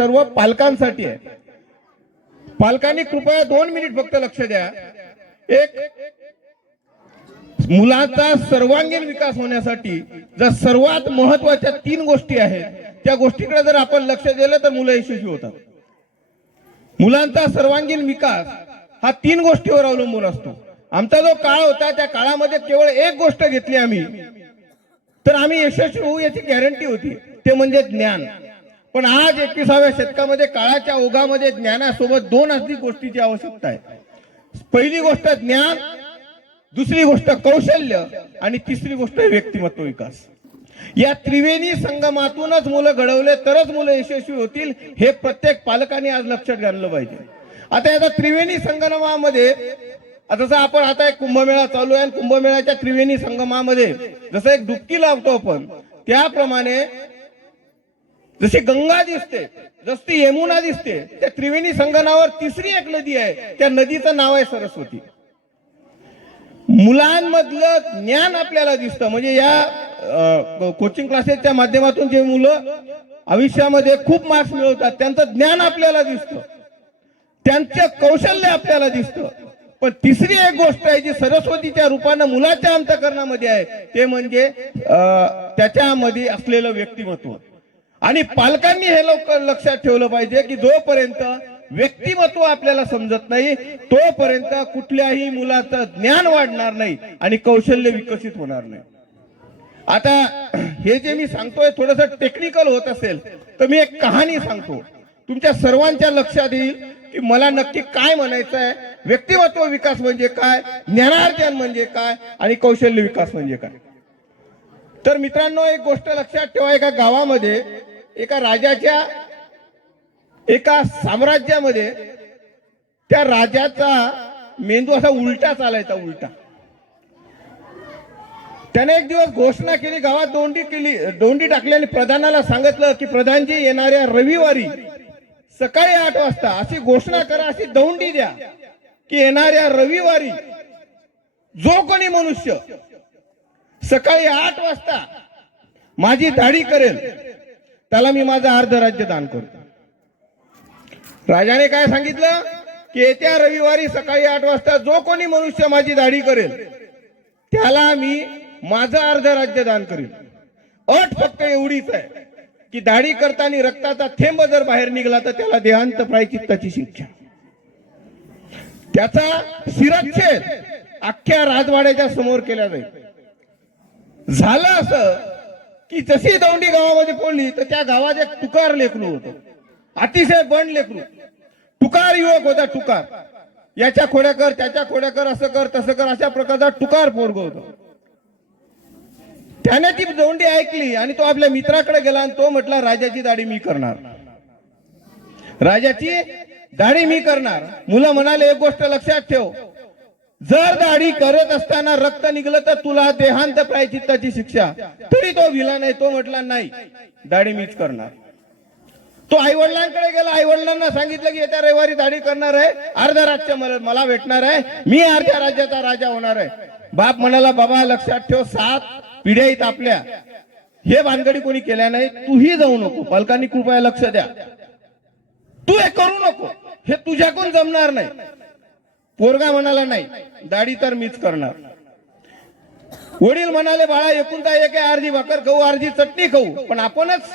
सर्व पालकांसाठी आहे. पालकांनी कृपया 2 मिनिट फक्त लक्ष द्या. एक, मुलाचा सर्वांगीण विकास होण्यासाठी जर सर्वात महत्वाच्या 3 गोष्टी आहेत, त्या गोष्टीकडे जर आपण लक्ष दिलं तर मुलं यशस्वी होतात. मुलांचा सर्वांगीण विकास हा 3 गोष्टीवर अवलंबून असतो. आमचा जो काळ होता त्या काळामध्ये केवळ एक गोष्ट घेतली आम्ही तर आम्ही यशस्वी होऊ याची गॅरंटी होती, ते म्हणजे ज्ञान. पण आज 21व्या शतकामध्ये काळाच्या ओघामध्ये ज्ञानासोबत 2 अधिक गोष्टीची आवश्यकता आहे. पहिली गोष्ट ज्ञान, दुसरी गोष्ट कौशल्य आणि तिसरी गोष्ट व्यक्तिमत्व विकास. या त्रिवेणी संगमातूनच मुलं घडवले तरच मुलं यशस्वी होतील, हे प्रत्येक पालकांनी आज लक्षात घातलं पाहिजे. आता याचा त्रिवेणी संगमामध्ये जसं आपण आता एक कुंभमेळा चालू आहे, कुंभमेळ्याच्या त्रिवेणी संगमामध्ये जसं एक डुबकी लावतो आपण, त्याप्रमाणे जशी गंगा दिसते, जशी यमुना दिसते, त्या त्रिवेणी संगमावर तिसरी एक नदी आहे, त्या नदीचं नाव आहे सरस्वती. मुलांमधलं ज्ञान आपल्याला दिसतं. म्हणजे या कोचिंग क्लासेसच्या माध्यमातून जे मुलं आयुष्यामध्ये खूप मार्क्स मिळवतात त्यांचं ज्ञान आपल्याला दिसतं, त्यांचं कौशल्य आपल्याला दिसतं. पण तिसरी एक गोष्ट आहे जी सरस्वतीच्या रूपानं मुलाच्या अंतःकरणामध्ये आहे, ते म्हणजे त्याच्यामध्ये असलेलं व्यक्तिमत्व. आणि पालकांनी हे लक्षात ठेवलं पाहिजे की जोपर्यंत व्यक्तिमत्व आपल्याला समजत नाही तोपर्यंत कुठल्याही मुलाचं ज्ञान वाढणार नाही आणि कौशल्य विकसित होणार नाही. आता हे जे मी सांगतोय थोडंसं टेक्निकल होत असेल तर मी एक कहाणी सांगतो, तुमच्या सर्वांच्या लक्षात येईल की मला नक्की काय म्हणायचं आहे. व्यक्तिमत्व विकास म्हणजे काय, ज्ञानार्जन म्हणजे काय आणि कौशल्य विकास म्हणजे काय. तर मित्रांनो, एक गोष्ट लक्षात ठेवा, एका गावामध्ये एका राजाच्या एका साम्राज्यामध्ये त्या राजाचा मेंदू असा उलटा चालायचा, उलटा. त्याने एक दिवस घोषणा केली, गावात दोंडी टाकली आणि प्रधानाला सांगितलं की प्रधानजी, येणाऱ्या रविवारी सकाळी 8 वाजता अशी घोषणा करा, अशी दौंडी द्या की येणाऱ्या रविवारी जो कोणी मनुष्य सकाळी 8 वाजता माझी दाढी करेल त्याला मी माझं अर्ध राज्य दान करतो. राजाने काय सांगितलं की येत्या रविवारी सकाळी 8 वाजता जो कोणी मनुष्य माझी दाढी करेल त्याला मी माझं अर्ध राज्य दान करेल. अट फक्त एवढीच आहे की दाढी करताना रक्ताचा थेंब जर बाहेर निघाला तर त्याला देहांत प्रायचित्ताची शिक्षा. त्याचा शिरच्छेद अख्ख्या राजवाड्याच्या समोर केला जाईल. झालं असं की जशी दौंडी गावामध्ये पडली तर त्या गावात एक तुकार लेकरू होतं, अतिशय बंड लेकरू. तुकार युवक होता, तुकार. याच्या खोड्या कर, त्याच्या खोड्या कर, असं कर तसं कर, अशा प्रकारचा तुकार पोरग होता. त्याने ती दौंडी ऐकली आणि तो आपल्या मित्राकडे गेला आणि तो म्हटला, राजाची दाढी मी करणार, राजाची दाढी मी करणार. मुलं म्हणाले, एक गोष्ट लक्षात ठेव, जर दाढी करत असताना रक्त निघलं तर तुला देहांत प्रायचित्ताची शिक्षा. तरी तो भिला नाही, तो म्हटला नाही, दाढी मीच करणार. तो आई वडिलांकडे गेला, आई वडिलांना सांगितलं की येत्या रविवारी दाढी करणार आहे, अर्ध राज्य मला भेटणार आहे, मी अर्ध्या राज्याचा राजा होणार आहे. बाप म्हणाला, बाबा लक्षात ठेव, 7 पिढ्या आहेत आपल्या, हे भानगडी कोणी केल्या नाही, तूही जाऊ नको. पालकांनी कृपया लक्ष द्या, तू हे करू नको, हे तुझ्याकडून जमणार नाही. पोरगा म्हणाला, नाही, दाढी तर मीच करणार. वडील म्हणाले, बाळा एकुलता एक आहे, अर्धी भाकर खाऊ, अर्धी चटणी खाऊ, पण आपणच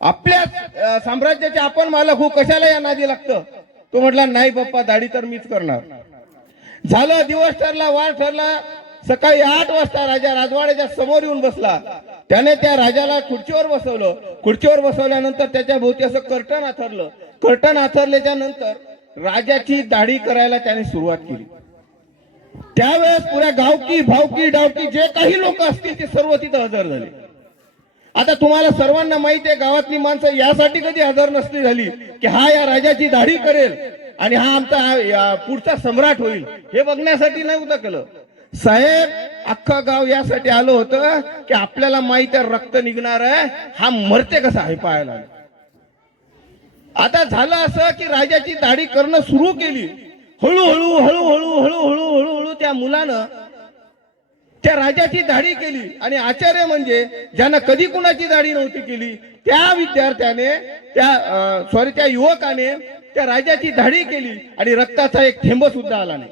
आपल्या साम्राज्याचे आपण मालक हो, कशाला या नादी लागतं. तो म्हटला, नाही पप्पा, दाढी तर मीच करणार. झालं, दिवस ठरला, वार ठरला. सकाळी 8 वाजता राजा राजवाड्याच्या समोर येऊन बसला. त्याने त्या राजाला खुर्चीवर बसवलं. खुर्चीवर बसवल्यानंतर त्याच्या भोवती असं कर्टन आथरलं. कर्टन आथरल्याच्या नंतर राजाची दाढी करायला त्याने सुरुवात केली. त्यावेळेस पुऱ्या गावकी भावकी डावकी जे काही लोक असतील ते सर्व तिथं हजर झाले. आता तुम्हाला सर्वांना माहिती आहे, गावातली माणसं यासाठी कधी हजर नसली झाली की हा या राजाची दाढी करेल आणि हा आमचा पुढचा सम्राट होईल, हे बघण्यासाठी नाही होतं केलं. साहेब, अख्खा गाव यासाठी आलं होतं की आपल्याला माहिती आहे रक्त निघणार आहे, हा मरते कसा हे पाहायला. आता झालं असं की राजाची दाढी करणं सुरू केली. हळूहळू हळूहळू हळूहळू हळूहळू त्या मुलानं त्या राजाची दाढी केली आणि आचार्य म्हणजे ज्यानं कधी कुणाची दाढी नव्हती केली त्या विद्यार्थ्याने त्या युवकाने त्या राजाची दाढी केली आणि रक्ताचा एक थेंब सुद्धा आला नाही.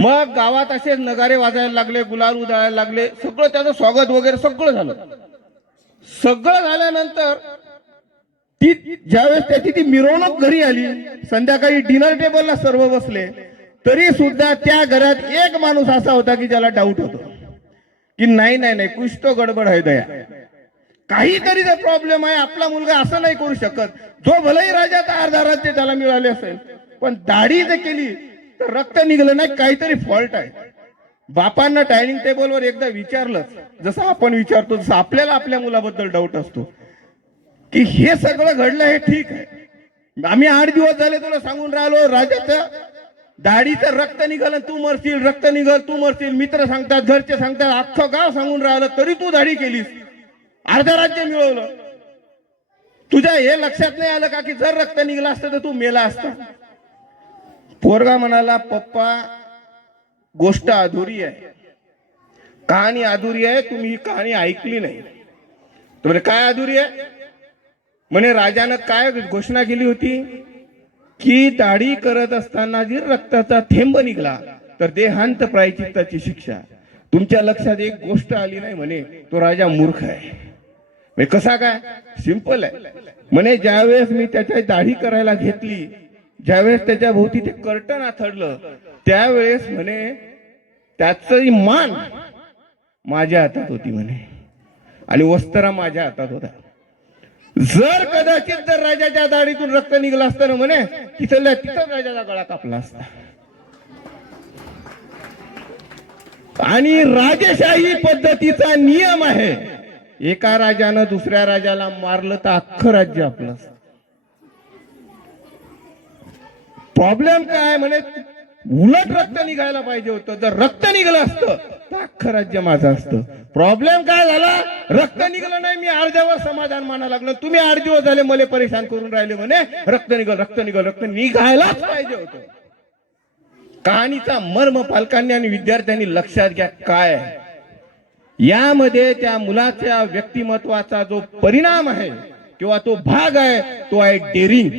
मग गावात असेच नगारे वाजायला लागले, गुलाल उधळायला लागले, सगळं त्याचं स्वागत वगैरे सगळं झालं. सगळं झाल्यानंतर ज्यावेळेस त्याची ती मिरवणूक घरी आली, संध्याकाळी डिनर टेबलला सर्व बसले, तरी सुद्धा त्या घरात एक माणूस असा होता की ज्याला डाऊट होतो की नाही नाही नाही कुछ तो गडबड आहे दया, काहीतरी जर प्रॉब्लेम आहे. आपला मुलगा असं नाही करू शकत. जो भलेही राजाचा अर्धा राज्य त्याला मिळाले असेल, पण दाढी जर केली तर रक्त निघलं नाही, काहीतरी फॉल्ट आहे. बापांना डायनिंग टेबलवर एकदा विचारलं, जसं आपण विचारतो तसं आपल्याला आपल्या मुलाबद्दल डाऊट असतो की हे सगळं घडलं हे ठीक आहे. आम्ही 8 दिवस झाले तुला सांगून राहिलो राजाचं दाढीचं रक्त निघालं, तू मरशील, रक्त निघल तू मरशील. मित्र सांगतात, घरचे सांगतात, अख्खं गाव सांगून राहिलं, तरी तू दाढी केलीस, अर्ध राज्य मिळवलं. तुझ्या हे लक्षात नाही आलं का की जर रक्त निघलं असतं तर तू मेला असता. पोरगा म्हणाला, पप्पा गोष्ट अधुरी आहे, कहाणी अधुरी आहे, तुम्ही ही कहाणी ऐकली नाही. तर काय अधुरी आहे म्हणे, राजानं काय घोषणा केली होती की दाढी करत असताना जर रक्ताचा थेंब निघाला तर देहांत प्रायश्चित्ताची शिक्षा. तुमच्या लक्षात एक गोष्ट आली नाही म्हणे, तो राजा मूर्ख आहे. कसा काय? सिंपल आहे म्हणे, ज्यावेळेस मी त्याच्या दाढी करायला घेतली, ज्यावेळेस त्याच्या भोवती ते कर्टन आथडलं, त्यावेळेस म्हणे त्याची मान माझ्या हातात होती म्हणे आणि वस्त्रा माझ्या हातात होता. जर कदाचित जर राजाच्या दाढीतून रक्त निघलं असतं ना म्हणे, तिथल्या तिथं राजाचा गळा कापला असता. आणि राजेशाही पद्धतीचा नियम आहे, एका राजानं दुसऱ्या राजाला मारलं तर अख्खं राज्य आपलं असतं. प्रॉब्लेम काय म्हणे, उलट रक्त निघायला पाहिजे होतं. जर रक्त निघालं असतं तर अख्खं राज्य माझं असतं. प्रॉब्लेम काय झाला, रक्त निघालं नाही, मी अर्ध्यावर समाधान मानायला लागलो. तुम्ही 8 दिवस झाले मला परेशान करून राहिले म्हणे, रक्त निघाल रक्त निघाल, रक्त निघायलाच पाहिजे होतं. कहाणीचा मर्म पालकांनी आणि विद्यार्थ्यांनी लक्षात घ्या काय आहे. यामध्ये त्या मुलाच्या व्यक्तिमत्वाचा जो परिणाम आहे किंवा तो भाग आहे तो आहे डेअरिंग,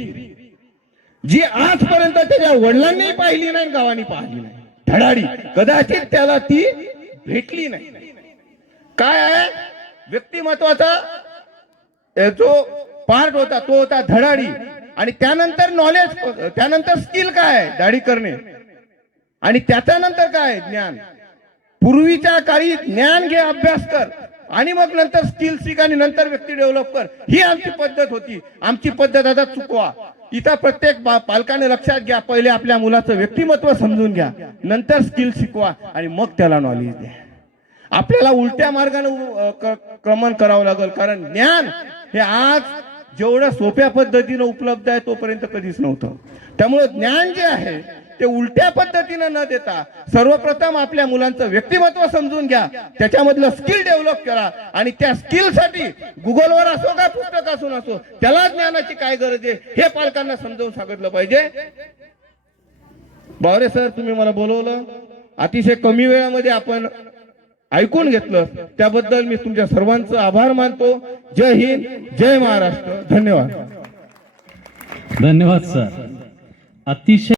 जी आजपर्यंत त्याच्या वडिलांनी पाहिली नाही, गावांनी पाहिली नाही. धडाडी कदाचित त्याला ती भेटली नाही. काय आहे व्यक्तिमत्वाचा जो पार्ट होता तो होता धडाडी. आणि त्यानंतर नॉलेज, त्यानंतर स्किल काय आहे, दाढी करणे. आणि त्याच्यानंतर काय, ज्ञान. पूर्वीच्या काळी ज्ञान घे, अभ्यास कर आणि मग नंतर स्किल शिक आणि नंतर व्यक्ती डेव्हलप कर, ही आमची पद्धत होती. आमची पद्धत आता चुकवा. इथं प्रत्येक पालकाने लक्षात घ्या, पहिले आपल्या मुलाचं व्यक्तिमत्व समजून घ्या, नंतर स्किल शिकवा आणि मग त्याला नॉलेज द्या. आपल्याला उलट्या मार्गाने क्रमण करावं लागेल, कारण ज्ञान हे आज जेवढं सोप्या पद्धतीने उपलब्ध आहे तोपर्यंत कधीच नव्हतं. त्यामुळे ज्ञान जे आहे ते उलट्या पद्धतीने न देता सर्वप्रथम आपल्या मुलांचं व्यक्तिमत्व समजून घ्या, त्याच्यामधलं स्किल डेव्हलप करा आणि त्या स्किलसाठी गुगलवर असो का पुस्तकातून असो त्याला ज्ञानाची काय गरज आहे हे पालकांना समजावून सांगितलं पाहिजे. बावरे सर, तुम्ही मला बोलवलं, अतिशय कमी वेळामध्ये आपण ऐकून घेतलं, त्याबद्दल मी तुमच्या सर्वांचं आभार मानतो. जय हिंद, जय महाराष्ट्र. धन्यवाद. धन्यवाद सर. अतिशय